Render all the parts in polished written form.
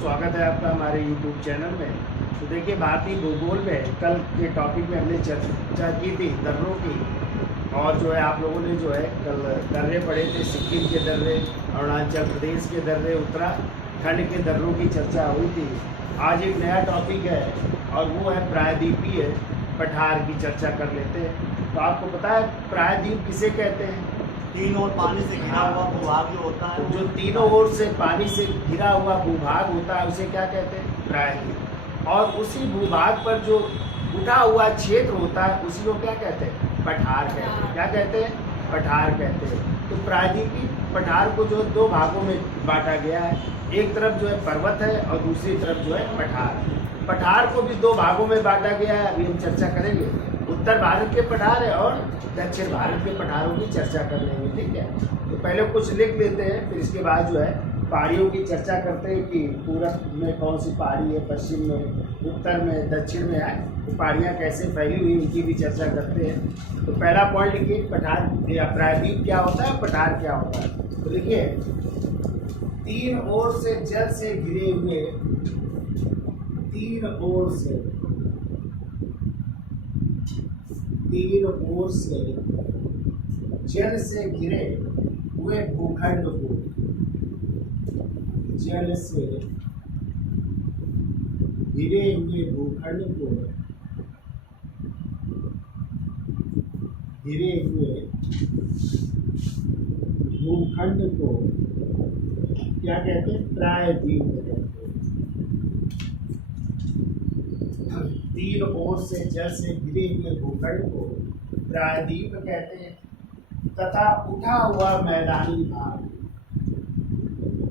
स्वागत है आपका हमारे YouTube चैनल में। तो देखिए, भारतीय भूगोल में कल के टॉपिक में हमने चर्चा की थी दर्रों की। और जो है आप लोगों ने जो है कल दर्रे पढ़े थे, सिक्किम के दर्रे, अरुणाचल प्रदेश के दर्रे, उत्तराखंड के दर्रों की चर्चा हुई थी। आज एक नया टॉपिक है और वो है प्रायद्वीपीय पठार की चर्चा कर लेते हैं। तो आपको पता है प्रायद्वीप किसे कहते हैं? तीन और पानी से घिरा हुआ भूभाग जो होता है, जो तीनों ओर से पानी से घिरा हुआ भूभाग होता है उसे क्या कहते हैं? प्रायद्वीप। और उसी भूभाग पर जो उठा हुआ क्षेत्र होता है उसी को क्या कहते हैं? पठार कहते हैं। क्या कहते हैं? पठार कहते हैं। तो प्रायद्वीपीय पठार को जो दो भागों में बांटा गया है, एक तरफ जो है पर्वत है और दूसरी तरफ जो है पठार। पठार को भी दो भागों में बांटा गया है, अभी हम चर्चा करेंगे। उत्तर भारत के पठार है और दक्षिण भारत के पठारों की चर्चा कर लेंगे, ठीक है। तो पहले कुछ लिख लेते हैं, फिर इसके बाद जो है पहाड़ियों की चर्चा करते हैं कि पूरब में कौन सी पहाड़ी है, पश्चिम में, उत्तर में, दक्षिण में है, तो पहाड़ियाँ कैसे फैली हुई उनकी भी चर्चा करते हैं। तो पहला पॉइंट लिखिए, पठार या प्रायद्वीप क्या होता है, पठार क्या होता है। तो लिखिए, तीन ओर से जल से घिरे हुए, तीन ओर से जल से घिरे हुए भूखंड को, जल से घिरे हुए भूखंड को, घिरे हुए भूखंड को क्या कहते हैं? प्रायद्वीप कहते हैं। तीन ओर से जल से घिरे हुए भूखंड को प्रायद्वीप कहते हैं। तथा उठा हुआ मैदानी भाग,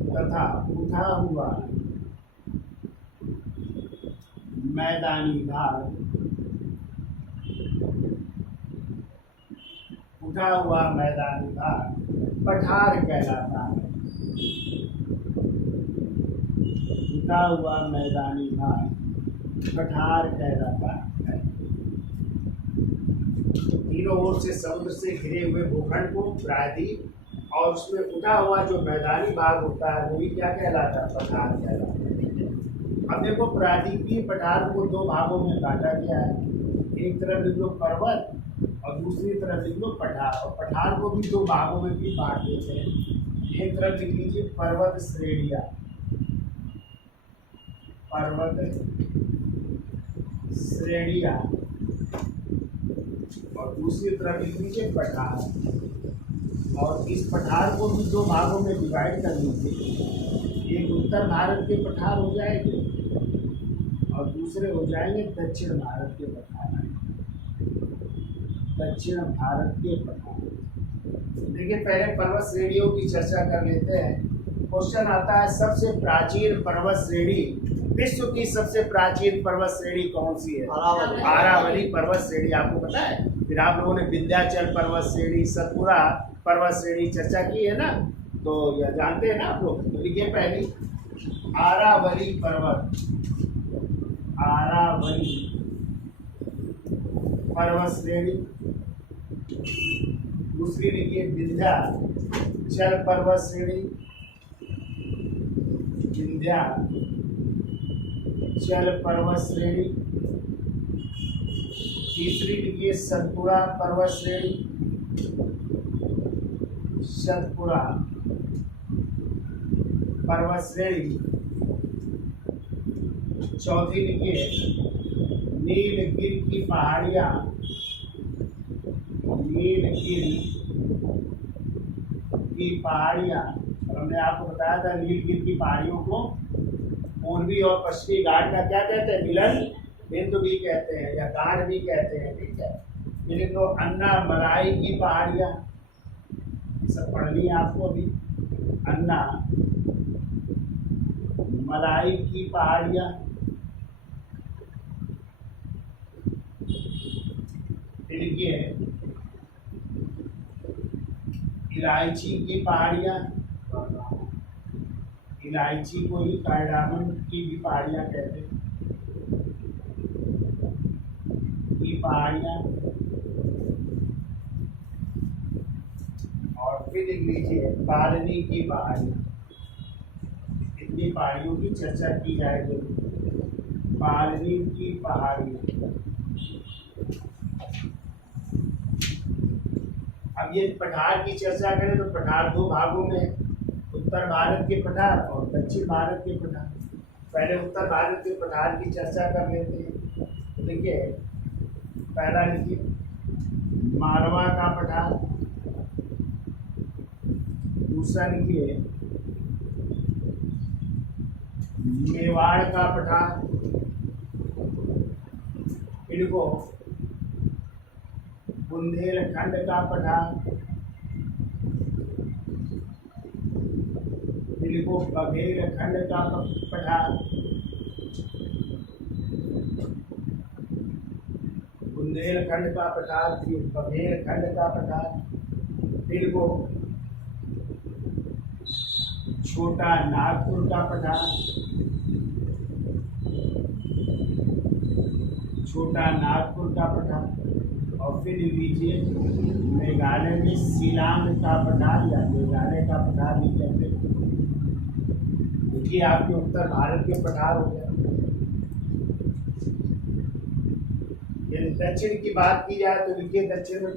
तथा उठा हुआ मैदानी भाग, उठा हुआ मैदानी भाग पठार कहलाता है। उठा हुआ मैदानी भाग पठार कहलाता है। तीनों ओर से समुद्र से घिरे हुए भूखंड को प्रायद्वीप, और उसमें उठा हुआ जो मैदानी भाग होता है वही क्या कहलाता है? पठार कहलाता है। अब देखो, प्रायद्वीपीय पठार को दो भागों में बांटा गया है। एक तरफ लिख लो पर्वत और दूसरी तरफ लिख लो पठार। और पठार को भी दो भागों में भी बांट देते हैं। एक तरफ लिख लीजिए पर्वत श्रेणियां, पर्वत श्रेणियां, और दूसरी तरफ लिख लीजिए पठार। और इस पठार को भी दो भागों में डिवाइड कर लीजिए। एक उत्तर भारत के पठार हो जाएंगे और दूसरे हो जाएंगे दक्षिण भारत के पठार। दक्षिण भारत के पठार। देखिए, पहले पर्वत श्रेणियों की चर्चा कर लेते हैं। क्वेश्चन आता है, सबसे प्राचीन पर्वत श्रेणी, विश्व की सबसे प्राचीन पर्वत श्रेणी कौन सी है? आरावली पर्वत श्रेणी। आपको पता है? फिर आप लोगों ने विंध्याचल पर्वत श्रेणी, सतपुड़ा पर्वत श्रेणी चर्चा की है ना, तो यह जानते हैं ना आप लोग। तो लिखिए, पहली आरावली पर्वत, आरावली पर्वत श्रेणी। दूसरी लिखिए विंध्याचल पर्वत श्रेणी, विंध्याचल पर्वत श्रेणी। तीसरी लिखिए सतपुड़ा पर्वत श्रेणी, सतपुड़ा पर्वत श्रेणी। चौथी लिखिए नीलगिरी की पहाड़ियां, नीलगिरी की पहाड़ियां। हमने आपको बताया था नीलगिरी की पहाड़ियों को पूर्वी और पश्चिमी घाट का क्या कहते हैं? मिलन बिंदु भी कहते हैं या गाढ़ भी कहते हैं, ठीक है। फिर तो अन्नामलाई की पहाड़ियां, सब पढ़नी है आपको अभी। अन्नामलाई की पहाड़ियां। फिर ये इलायची की पहाड़ियां, इलायची को ही कार्डामम की भी पहाड़ियां कहते हैं, की पहाड़ियां। और फिर लिख लीजिए बालनी की पहाड़ियां। ये पहाड़ियों की चर्चा की जाएगी। मालदीव की पहाड़ी। अब ये पठार की चर्चा करें तो पठार दो भागों में है, उत्तर भारत के पठार और दक्षिण भारत के पठार। पहले उत्तर भारत के पठार की चर्चा कर लेते हैं। तो देखिए, पहला लिखिए मारवा का पठार, दूसरा लिखिए मेवाड़ का पठार, इनको बुंदेलखंड का पठार, इनको बघेलखंड का पठार, बुंदेलखंड का पठार, फिर बघेलखंड का पठार, फिर को छोटा नागपुर का पठार, छोटा नागपुर का पठार, और फिर लीजिए मेघालय में शिलांग का पठार या मेघालय का पठार भी कहते हैं। देखिए आपके उत्तर भारत के पठार हो गए। यदि दक्षिण की बात की जाए तो लिखिए दक्षिण में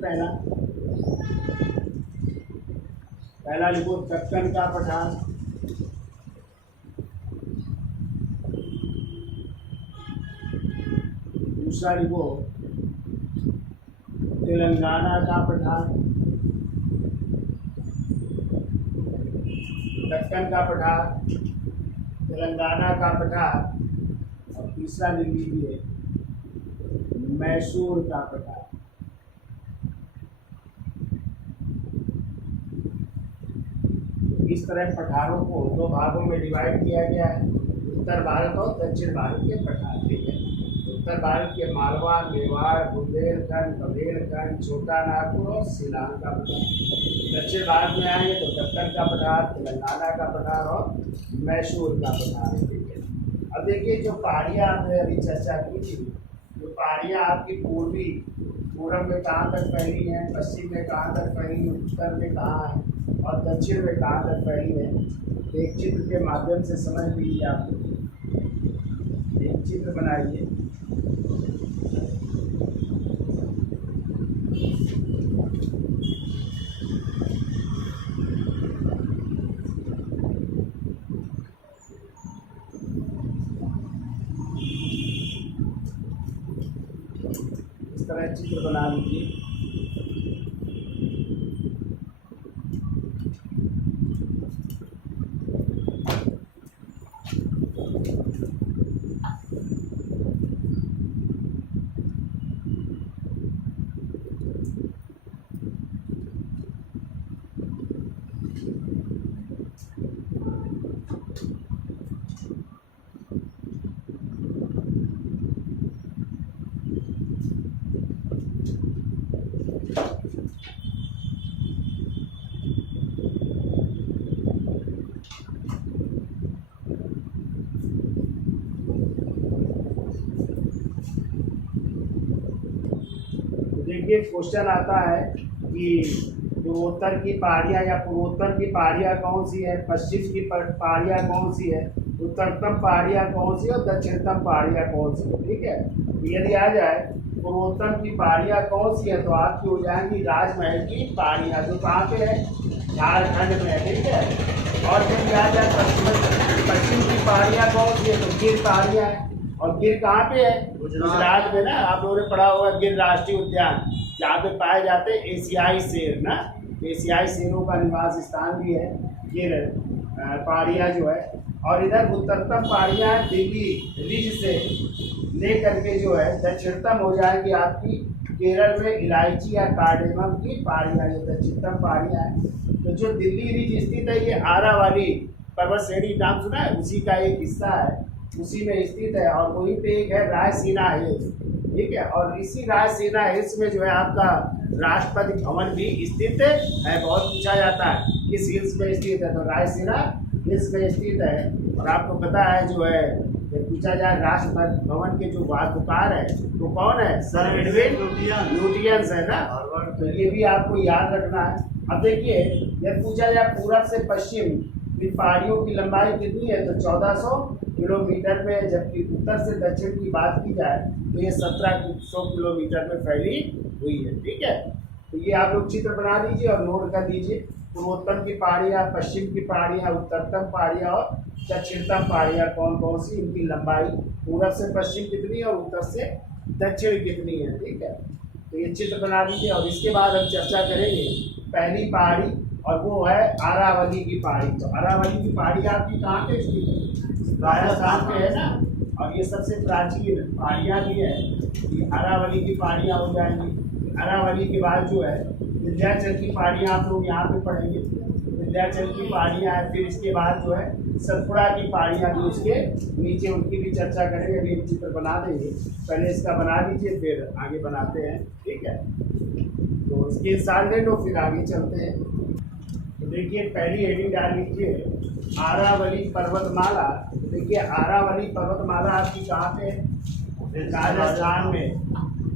पहला लिखो दक्कन का पठार, दूसरा लिखो तेलंगाना का पठार, दक्कन का पठार, तेलंगाना का पठार, और तीसरा लिख लीजिए मैसूर का पठार। इस तरह पठारों को दो भागों में डिवाइड किया गया है, उत्तर भारत और दक्षिण भारत के पठार। ठीक है, उत्तर भारत के मालवा, मेवाड़, बुंदेलखंड, बघेलखंड, छोटा नागपुर और शिलांग का पठार। दक्षिण भारत में आएंगे तो दक्कन का पठार, तेलंगाना का पठार और मैसूर का पठार। ठीक है, अब देखिए जो पहाड़ियाँ आपने अभी चर्चा की थी, जो पहाड़ियाँ आपकी पूर्व में कहाँ तक फैली हैं, पश्चिम में कहाँ तक फैली हैं, उत्तर में कहाँ है और दक्षिण में कहाँ तक फैली है, एक चित्र के माध्यम से समझ लीजिए। आप एक चित्र बनाइए। इस तरह चित्र बना लीजिए। देखिए क्वेश्चन आता है कि पूर्वोत्तर की पहाड़ियाँ या पूर्वोत्तर की पहाड़ियाँ कौन सी है, पश्चिम की पहाड़ियाँ कौन सी है, उत्तरतम पहाड़ियाँ कौन सी है और दक्षिणतम पहाड़ियाँ कौन सी है। ठीक है, यदि आ जाए पूर्वोत्तर की पहाड़ियाँ कौन सी है तो आपकी हो जाएंगी राजमहल की पहाड़ियाँ, जो कहाँ पे है, झारखंड में है। ठीक है, और फिर आ जाए पश्चिम की पहाड़ियाँ कौन सी है तो गिर पहाड़ियाँ है, और गिर कहाँ पे है, गुजरात में ना। आप लोगों ने पढ़ा होगा गिर राष्ट्रीय उद्यान, जहाँ पे पाए जाते हैं एशियाई शेर ना, एशियाई शेरों का निवास स्थान भी है गिर पहाड़ियाँ जो है। और इधर उत्तरतम पहाड़ियाँ दिल्ली रिज से लेकर के जो है दक्षिणतम हो जाएगी आपकी केरल में इलायची या कार्डेमम की पहाड़ियाँ, जो दक्षिणतम पहाड़ियाँ हैं। तो जो दिल्ली रिज स्थित है ये आरा वाली पर्वत श्रेणी, नाम सुना है, उसी का एक हिस्सा है, उसी में स्थित है। और वहीं पे एक है रायसीना हिल्स। ठीक है, और इसी रायसीना हिल्स में जो है आपका राष्ट्रपति भवन भी स्थित है। बहुत पूछा जाता है किस हिल्स में स्थित है, तो रायसीना हिल्स में स्थित है। और आपको पता है जो है पूछा जाए राष्ट्रपति भवन के जो वास्तुकार है तो कौन है, सर एडविन लुटियंस है ना। तो ये भी आपको याद रखना है। अब देखिए यदि पूछा जाए पूरब से पश्चिम इन पहाड़ियों की लंबाई कितनी है तो 1400 किलोमीटर में, जबकि उत्तर से दक्षिण की बात की जाए तो ये 1700 किलोमीटर में फैली हुई है। ठीक है, तो ये आप लोग चित्र बना लीजिए और नोट कर दीजिए। पूर्वोत्तर की पहाड़ियाँ, पश्चिम की पहाड़ियाँ, उत्तरतम पहाड़ियाँ और दक्षिणतम पहाड़ियाँ कौन कौन सी, इनकी लंबाई पूरब से पश्चिम कितनी है और उत्तर से दक्षिण कितनी है। ठीक है, तो ये चित्र बना लीजिए और इसके बाद हम चर्चा करेंगे पहली पहाड़ी, और वो है आरावली की पहाड़ी। तो आरावली की पहाड़ी आपकी कहाँ पे स्थित है, राजस्थान पे है ना, और ये सबसे प्राचीन पहाड़ियाँ भी है। ये आरावली की पहाड़ियाँ हो जाएंगी। आरावली के बाद जो है विंध्याचल की पहाड़ियाँ आप लोग यहाँ पे पढ़ेंगे, विंध्याचल की पहाड़ियाँ है। फिर इसके बाद जो है सतपुड़ा की पहाड़ियाँ भी उसके नीचे, उनकी भी चर्चा करेंगे। अभी हम चित्र बना देंगे, पहले इसका बना लीजिए फिर आगे बनाते हैं। ठीक है, तो इसके साथ ले लो फिर आगे चलते हैं। तो देखिए पहली हेडिंग डाल लीजिए आरावली पर्वतमाला। देखिए आरावली पर्वतमाला आपकी कहाँ पे है, राजस्थान में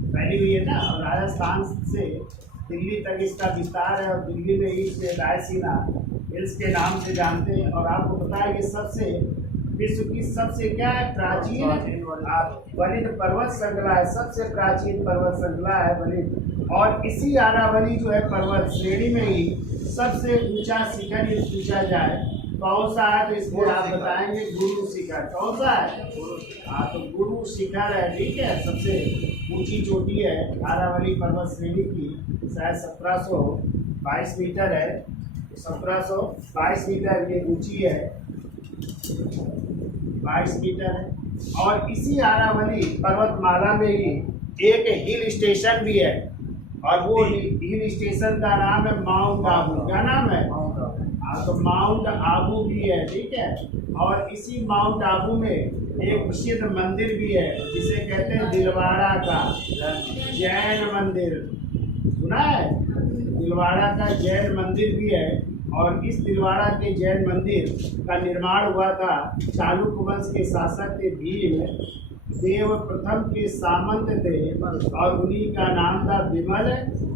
फैली हुई है ना, और राजस्थान से दिल्ली तक इसका विस्तार है, और दिल्ली में ही इसे रायसीना हिल्स के नाम से जानते हैं। और आपको पता है कि सबसे विश्व की सबसे क्या है, प्राचीन वलिद पर्वत श्रृंखला है, सबसे प्राचीन पर्वत श्रृंखला है वलिद। और इसी आरावली जो है पर्वत श्रेणी में ही सबसे ऊंचा शिखर यदि पूछा जाए कौन सा है, तो इसको आप बताएंगे गुरु शिखर। कौन सा है, हाँ तो गुरु शिखर है। ठीक है, सबसे ऊंची चोटी है आरावली पर्वत श्रेणी की, शायद 1722 मीटर है, 1722 मीटर ये ऊंची है, 22 मीटर है। और इसी आरावली पर्वतमाला में ही एक हिल स्टेशन भी है, और वो हिल स्टेशन का नाम है माउंट आबू। क्या नाम है, हाँ तो माउंट आबू भी है। ठीक है, और इसी माउंट आबू में एक प्रसिद्ध मंदिर भी है जिसे कहते हैं दिलवाड़ा का जैन मंदिर। सुना है, दिलवाड़ा का जैन मंदिर भी है। और इस दिलवाड़ा के जैन मंदिर का निर्माण हुआ था चालुक्य वंश के शासक थे भीम देव प्रथम के सामंत थे, और उन्हीं का नाम था विमल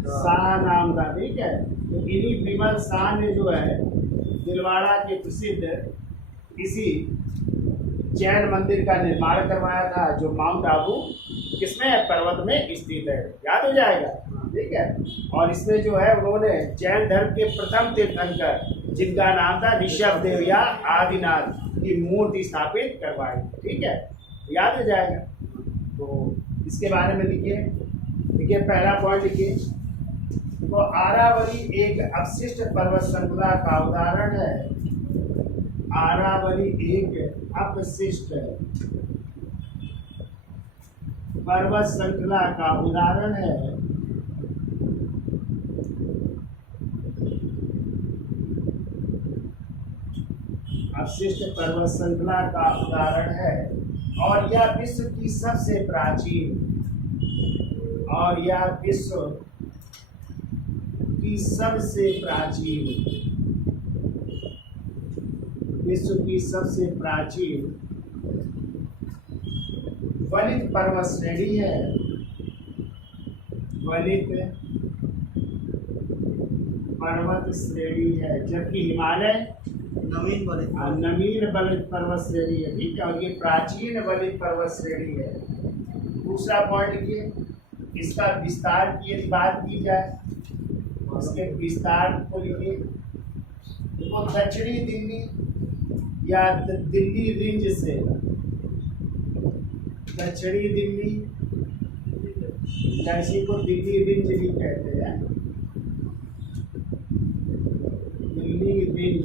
शाह नाम था। ठीक है, तो इन्हीं विमल शाह ने जो है दिलवाड़ा के प्रसिद्ध इसी जैन मंदिर का निर्माण करवाया था, जो माउंट आबू किसमें है, पर्वत में स्थित है। याद हो जाएगा। ठीक है, और इसमें जो है उन्होंने जैन धर्म के प्रथम तीर्थंकर जिनका नाम था ऋषभ देव या आदिनाथ की मूर्ति स्थापित करवाई। ठीक है, याद हो जाएगा। तो इसके बारे में लिखिए। देखिए पहला पॉइंट लिखिए, तो आरावली एक अवशिष्ट पर्वत श्रृंखला का उदाहरण है। आरावली एक अवशिष्ट पर्वत श्रृंखला का उदाहरण है। अवशिष्ट पर्वत श्रृंखला का उदाहरण है, और यह विश्व की सबसे प्राचीन, और यह विश्व की सबसे प्राचीन, विश्व की सबसे प्राचीन वलित पर्वत श्रेणी है। वलित पर्वत श्रेणी है, जबकि हिमालय नवीन वलित पर्वत श्रेणी है। ठीक है, और ये प्राचीन वलित पर्वत श्रेणी है। दूसरा पॉइंट लिखिए, इसका विस्तार की यदि बात की जाए, इसके विस्तार को लिखिए। तो दक्षिणी दिल्ली या दिल्ली रेंज से, दक्षिणी दिल्ली जैसे को दिल्ली रेंज भी कहते हैं, दिल्ली रेंज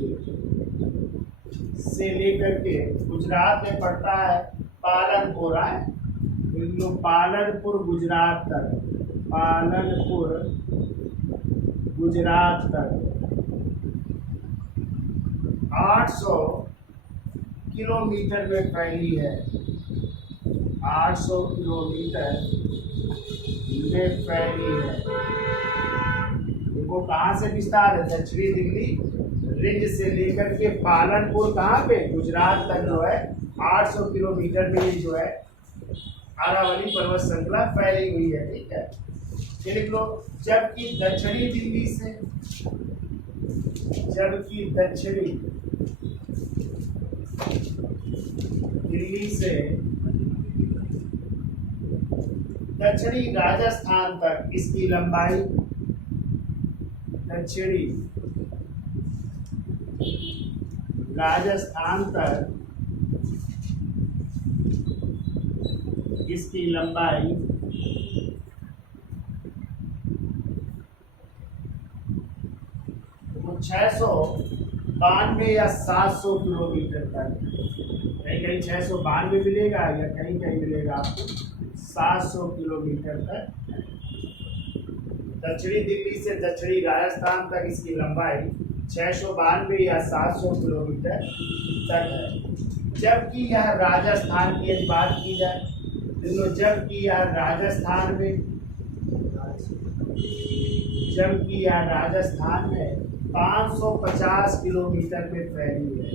से लेकर के गुजरात में पड़ता है पालनपुर है, पालनपुर गुजरात तक, पालनपुर गुजरात तक 800 किलोमीटर में फैली है। 800 किलोमीटर में फैली है। देखो कहाँ से विस्तार है, दक्षिणी दिल्ली रेंज से लेकर के पालनपुर कहाँ पे, गुजरात तक जो है 800 किलोमीटर में जो है आरावली पर्वत श्रृंखला फैली हुई है। ठीक है, ये लिख लो। जबकि दक्षिणी दिल्ली से, जबकि दक्षिणी दिल्ली से दक्षिणी राजस्थान तक इसकी लंबाई, दक्षिणी राजस्थान तक इसकी लंबाई 692 या 700 किलोमीटर तक, कहीं कहीं 692 मिलेगा या कहीं कहीं मिलेगा आपको 700 किलोमीटर तक। दक्षिणी दिल्ली से दक्षिणी राजस्थान तक इसकी लंबाई 692 या 700 किलोमीटर तक है। जबकि यह राजस्थान की यदि बात की जाए तो जबकि यह राजस्थान में 550 किलोमीटर में फैली है।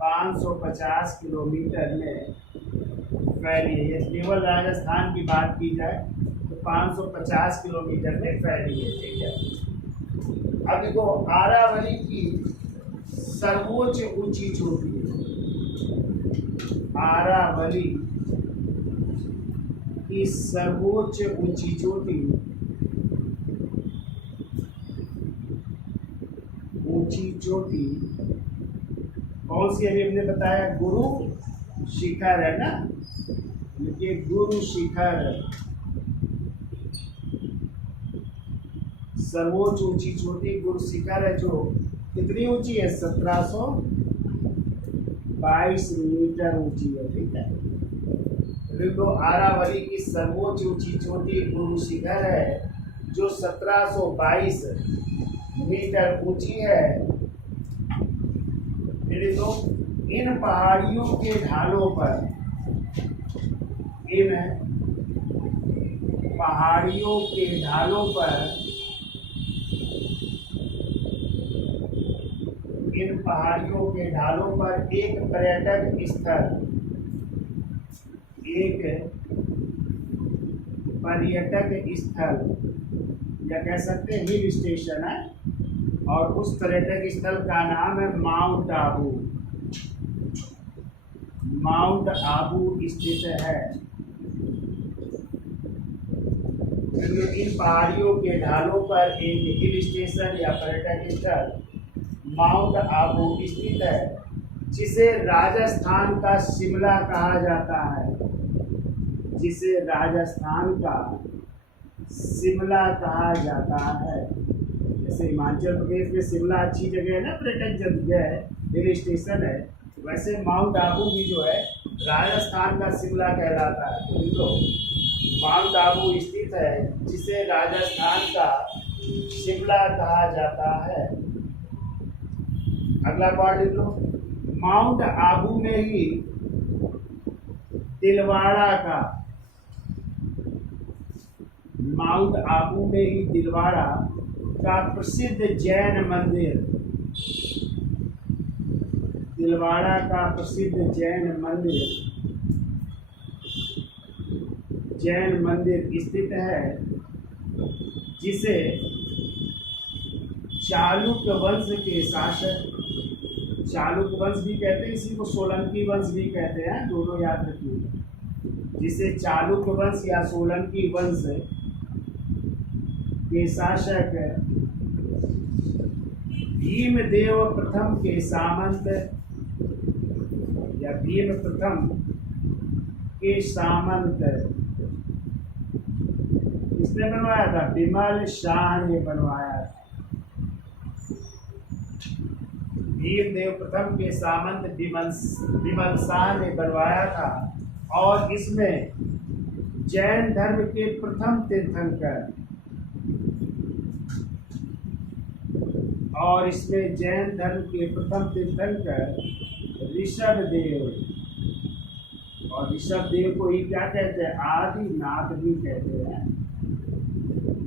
550 किलोमीटर में फैली है। यदि केवल राजस्थान की बात की जाए तो 550 किलोमीटर में फैली है। ठीक है। अब देखो आरावली की सर्वोच्च ऊंची चोटी, आरावली की सर्वोच्च ऊंची चोटी, ऊंची चोटी कौन सी? अभी हमने बताया गुरु शिखर है ना, ये गुरु शिखर सर्वोच्च ऊंची चोटी गुरु शिखर है, जो कितनी ऊंची है? 1722 मीटर ऊंची है। ठीक है। तो आरावली की सर्वोच्च ऊंची चोटी गुरु शिखर है, जो 1722 मीटर ऊंची है। तो इन पहाड़ियों के ढालों पर, इन पहाड़ियों के ढालों पर, इन पहाड़ियों के ढालों पर एक पर्यटक स्थल, एक पर्यटक स्थल या कह सकते हैं हिल स्टेशन है, और उस पर्यटक स्थल का नाम है माउंट आबू। माउंट आबू स्थित है। इन पहाड़ियों के ढालों पर एक हिल स्टेशन या पर्यटक स्थल माउंट आबू स्थित है, जिसे राजस्थान का शिमला कहा जाता है। जिसे राजस्थान का शिमला कहा जाता है। जैसे हिमाचल प्रदेश में शिमला अच्छी जगह है ना, पर्यटक जगह है, हिल स्टेशन है, वैसे माउंट आबू भी जो है राजस्थान का शिमला कहलाता है। तो माउंट आबू स्थित है, जिसे राजस्थान का शिमला कहा जाता है। अगला पार्ट लिख लो। माउंट आबू में ही दिलवाड़ा का, माउंट आबू में ही दिलवाड़ा का प्रसिद्ध जैन मंदिर, दिलवाड़ा का प्रसिद्ध जैन मंदिर स्थित है, जिसे चालुक्य वंश के शासक, चालुक्य वंश भी कहते हैं, इसी को सोलंकी वंश भी कहते हैं, दोनों याद रखिए। जिसे चालुक्य वंश या सोलंकी वंश के शासक भीमदेव प्रथम के सामंत, या भीम प्रथम के सामंत किसने बनवाया था? बिमल शाह ने बनवाया था। भीमदेव प्रथम के सामंत बिमल शाह ने बनवाया था, और इसमें जैन धर्म के प्रथम तीर्थंकर, और इसमें जैन धर्म के प्रथम तीर्थंकर ऋषभदेव, और ऋषभदेव को ही क्या कहते हैं? आदिनाथ भी कहते हैं।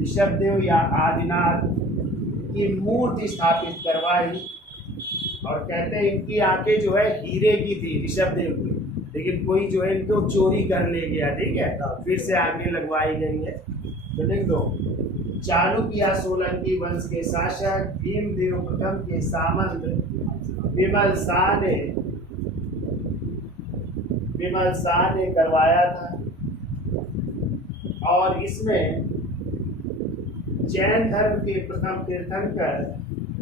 ऋषभदेव या आदिनाथ की मूर्ति स्थापित करवाई, और कहते हैं इनकी आंखें जो है हीरे की थी, ऋषभदेव की, लेकिन कोई जो है इनको चोरी कर ले गया। ठीक है, फिर से आंखें लगवाई गई है। तो लिख दो, चालुक्य या सोलंकी वंश के शासक भीमदेव प्रथम के सामंत विमल शाह ने करवाया था और इसमें जैन धर्म के प्रथम तीर्थंकर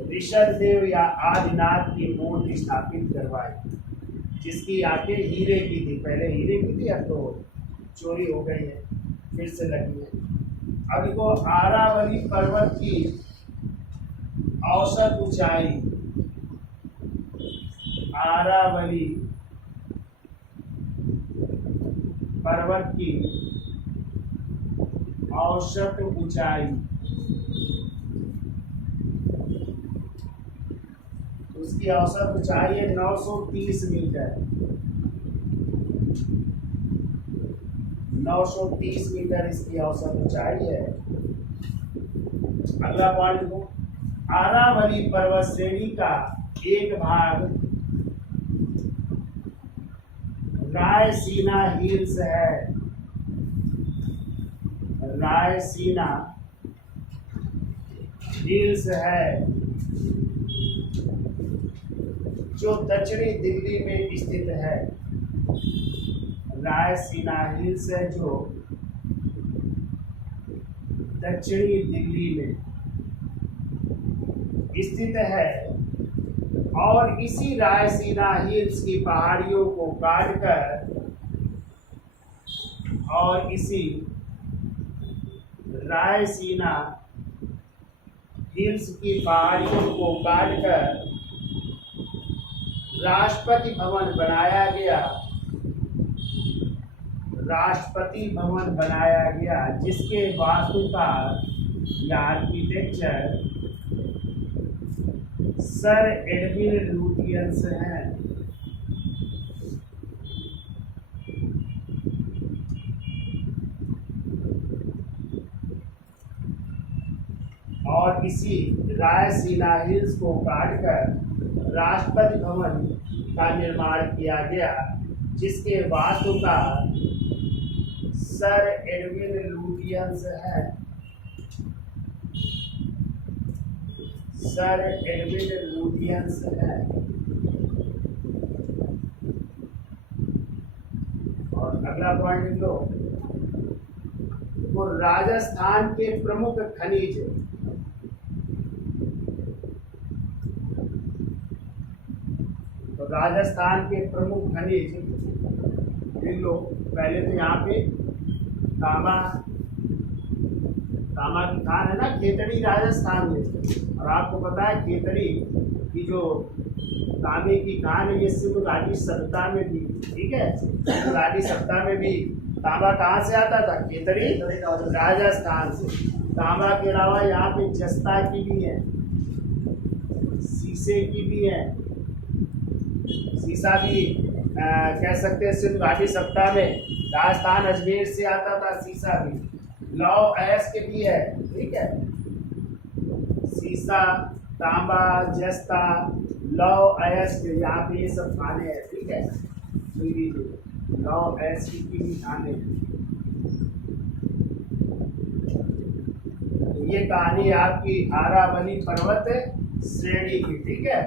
ऋषभदेव या आदिनाथ की मूर्ति स्थापित करवाई, जिसकी आंखें हीरे की थी। पहले हीरे की थी, अब तो चोरी हो गई है, फिर से लगी है। अब देखो आरावली पर्वत की औसत ऊंचाई, आरावली पर्वत की औसत ऊंचाई, उसकी औसत ऊंचाई है 930 मीटर। 930 मीटर इसकी औसत ऊंचाई है। अगला पॉइंट देखो, आरावली पर्वत श्रेणी का एक भाग रायसीना हिल्स है। रायसीना हिल्स है जो दक्षिणी दिल्ली में स्थित है। रायसीना हिल्स है जो दक्षिणी दिल्ली में स्थित है और इसी रायसीना हिल्स की पहाड़ियों को काटकर और इसी रायसीना हिल्स की पहाड़ियों को काटकर राष्ट्रपति भवन बनाया गया। राष्ट्रपति भवन बनाया गया जिसके वास्तुकार या आर्किटेक्चर सर एडविन लुटियंस हैं। और इसी रायसीना हिल्स को काटकर राष्ट्रपति भवन का निर्माण किया गया जिसके वास्तुकार सर एडविन लुटियंस है। सर एडविन लुटियंस है। और अगला पॉइंट लिख लो, वो राजस्थान के प्रमुख खनिज, तो राजस्थान के प्रमुख खनिज लिख लो। पहले तो यहाँ पे तांबा की खान है ना, खेतड़ी राजस्थान में। और आपको पता है खेतड़ी की जो तांबे की खान है ये सिर्फ घाटी सप्ताह में भी, ठीक है, घाटी सप्ताह में भी तांबा कहाँ से आता था? खेतड़ी राजस्थान से। तांबा के अलावा यहाँ पे जस्ता की भी है, शीशे की भी है। शीशा भी कह सकते हैं सिर्फ घाटी सप्ताह में, राजस्थान अजमेर से आता था शीशा भी। लौह अयस्क के भी है, ठीक है, शीशा, तांबा, जस्ता, लौह अयस्क, यहाँ पे ये सब खाने हैं, ठीक है। लौह अयस्क की भी खाने। ये कहानी आपकी आरावली पर्वत श्रेणी की, ठीक है।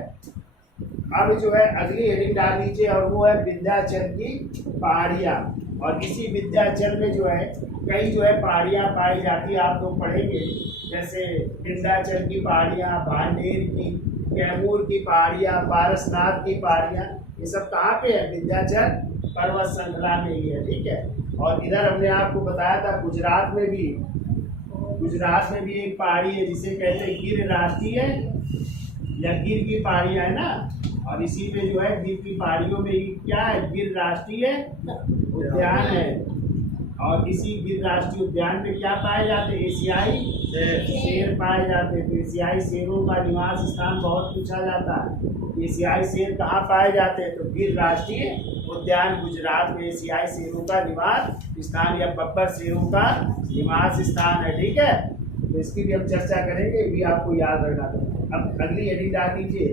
अब जो है अगली हेडिंग डाल लीजिए और वो है विंध्याचल की पहाड़ियाँ। और इसी विंध्याचल में जो है कई जो है पहाड़ियाँ पाई जाती है, आप लोग पढ़ेंगे, जैसे विंध्याचल की पहाड़ियाँ, भांडेर की, कैमूर की पहाड़ियाँ, पारसनाथ की पहाड़ियाँ, ये सब कहाँ पे है? विंध्याचल पर्वत श्रृंखला में ही है, ठीक है। और इधर हमने आपको बताया था गुजरात में भी एक पहाड़ी है जिसे कहते हैं गिर राष्ट्रीय या गिर की पहाड़ियाँ है ना। और इसी पे जो है गिर की पहाड़ियों में क्या है? गिर राष्ट्रीय उद्यान है। और इसी गिर राष्ट्रीय उद्यान में क्या पाए जाते हैं? एशियाई शेर पाए जाते हैं। तो एशियाई शेरों का निवास स्थान बहुत पूछा जाता है। एशियाई शेर कहाँ पाए जाते हैं? तो गिर राष्ट्रीय उद्यान गुजरात में एशियाई शेरों का निवास स्थान या बब्बर शेरों का निवास स्थान है, ठीक है। तो इसकी भी हम चर्चा करेंगे, ये भी आपको याद रखना था। अब अगली हेडिंग डाल दीजिए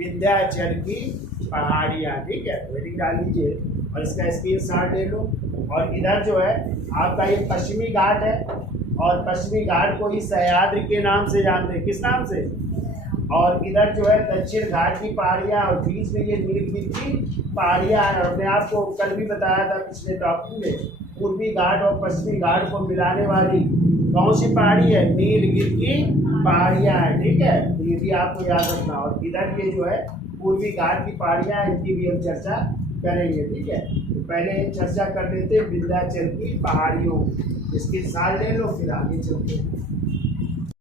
विंध्याचल की पहाड़ियाँ, ठीक है। हेडिंग डाल लीजिए और इसका स्क्रीनशॉट ले लो। और इधर जो है आपका ये पश्चिमी घाट है और पश्चिमी घाट को ही सह्याद्री के नाम से जानते हैं। किस नाम से? और इधर जो है दक्षिण घाट की पहाड़ियाँ और बीच में ये नीलगिरी की पहाड़ियाँ हैं। और मैं आपको कल भी बताया था पिछले टॉपिक में, पूर्वी घाट और पश्चिमी घाट को मिलाने वाली कौन सी पहाड़ी है? नीलगिरी की पहाड़ियाँ हैं, ठीक है। तो ये भी आपको याद रखना। और इधर ये जो है पूर्वी घाट की पहाड़ियाँ, इनकी भी हम चर्चा करेंगे, ठीक है। तो पहले चर्चा कर लेते हैं विंध्याचल की पहाड़ियों, इसके साथ ले लो फिर आगे चलते हैं।